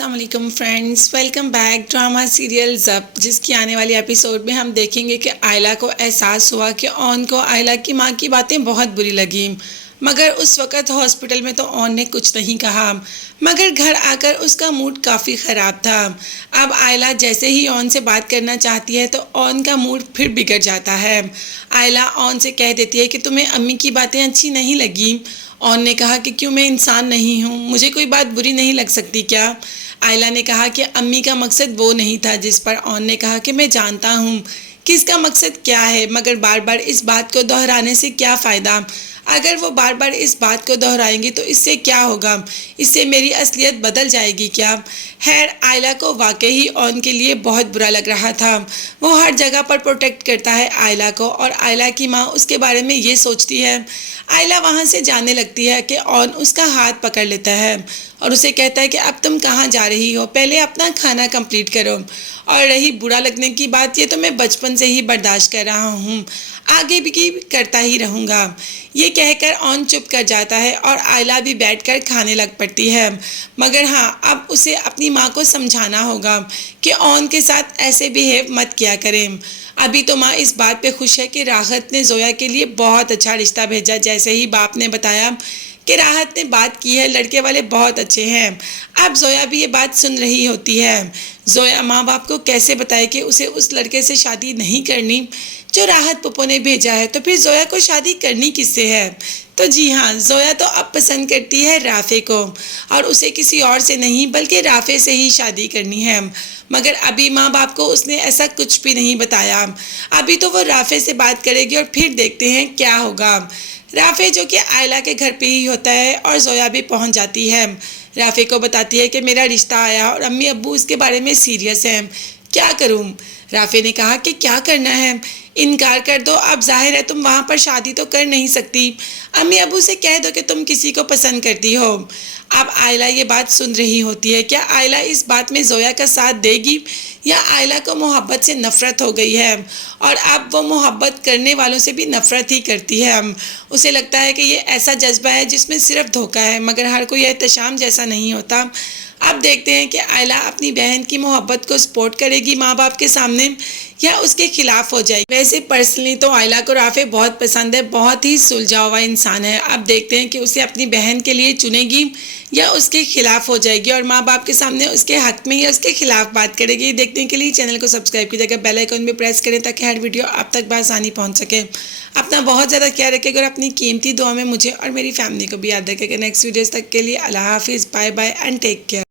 अस्सलाम वालेकुम friends, welcome back drama serial Zabt, जिसकी आने वाली एपिसोड में हम देखेंगे कि आयला को एहसास हुआ कि ऑन को आयला की माँ की बातें बहुत बुरी लगी। मगर उस वक़्त हॉस्पिटल में तो ऑन ने कुछ नहीं कहा, मगर घर आकर उसका मूड काफ़ी ख़राब था। अब आयला जैसे ही ऑन से बात करना चाहती है तो ऑन का मूड फिर बिगड़ जाता है। आयला ऑन से कह देती है कि तुम्हें अम्मी की बातें अच्छी नहीं लगी। ऑन ने कहा कि क्यों, मैं इंसान नहीं हूँ, मुझे कोई बात बुरी नहीं लग सकती क्या? आयला ने कहा कि अम्मी का मकसद वो नहीं था। जिस पर ऑन ने कहा कि मैं जानता हूँ कि इसका मकसद क्या है, मगर बार बार इस बात को दोहराने से क्या फ़ायदा? अगर वो बार बार इस बात को दोहराएंगी तो इससे क्या होगा? इससे मेरी असलियत बदल जाएगी क्या? खैर, आयला को वाकई ही ऑन के लिए बहुत बुरा लग रहा था। वो हर जगह पर प्रोटेक्ट करता है आयला को, और आयला की माँ उसके बारे में ये सोचती है। आयला वहाँ से जाने लगती है कि ऑन उसका हाथ पकड़ लेता है और उसे कहता है कि अब तुम कहाँ जा रही हो, पहले अपना खाना कंप्लीट करो। और रही बुरा लगने की बात, ये तो मैं बचपन से ही बर्दाश्त कर रहा हूँ, आगे भी करता ही रहूँगा। ये कहकर ऑन चुप कर जाता है और आयला भी बैठकर खाने लग पड़ती है। मगर हाँ, अब उसे अपनी माँ को समझाना होगा कि ऑन के साथ ऐसे बिहेव मत किया करें। अभी तो माँ इस बात पे खुश है कि राहत ने जोया के लिए बहुत अच्छा रिश्ता भेजा। जैसे ही बाप ने बताया कि राहत ने बात की है, लड़के वाले बहुत अच्छे हैं, अब जोया भी ये बात सुन रही होती है। जोया माँ बाप को कैसे बताए कि उसे उस लड़के से शादी नहीं करनी जो राहत पप्पो ने भेजा है, तो फिर जोया को शादी करनी किससे है? तो जी हाँ, जोया तो अब पसंद करती है राफे को, और उसे किसी और से नहीं बल्कि राफे से ही शादी करनी है। मगर अभी माँ बाप को उसने ऐसा कुछ भी नहीं बताया। अभी तो वो राफे से बात करेगी और फिर देखते हैं क्या होगा। राफे जो कि आयला के घर पे ही होता है, और जोया भी पहुंच जाती है। राफे को बताती है कि मेरा रिश्ता आया और अम्मी अब्बू इसके बारे में सीरियस हैं, क्या करूं? राफे ने कहा कि क्या करना है, इनकार कर दो। अब जाहिर है तुम वहाँ पर शादी तो कर नहीं सकती, अम्मी अबू से कह दो कि तुम किसी को पसंद करती हो। अब आयला ये बात सुन रही होती है। क्या आयला इस बात में जोया का साथ देगी, या आयला को मोहब्बत से नफ़रत हो गई है और अब वो मोहब्बत करने वालों से भी नफ़रत ही करती है? उसे लगता है कि ये ऐसा जज्बा है जिसमें सिर्फ धोखा है, मगर हर कोई एहतशाम जैसा नहीं होता। अब देखते हैं कि आयला अपनी बहन की मोहब्बत को सपोर्ट करेगी माँ बाप के सामने, या उसके खिलाफ हो जाएगी। वैसे पर्सनली तो आयला को राफे बहुत पसंद है, बहुत ही सुलझा हुआ इंसान है। अब देखते हैं कि उसे अपनी बहन के लिए चुनेगी या उसके खिलाफ हो जाएगी और माँ बाप के सामने उसके हक में या उसके खिलाफ बात करेगी। देखने के लिए चैनल को सब्सक्राइब कीजिएगा, बेल आइकन भी प्रेस करें ताकि हर वीडियो आप तक बआसानी पहुँच सके। अपना बहुत ज़्यादा ख्याल रखिएगा और अपनी कीमती दुआ में मुझे और मेरी फैमिली को भी याद रखिएगा। नेक्स्ट वीडियोज़ तक के लिए अल्लाह हाफिज़, bye bye and take care.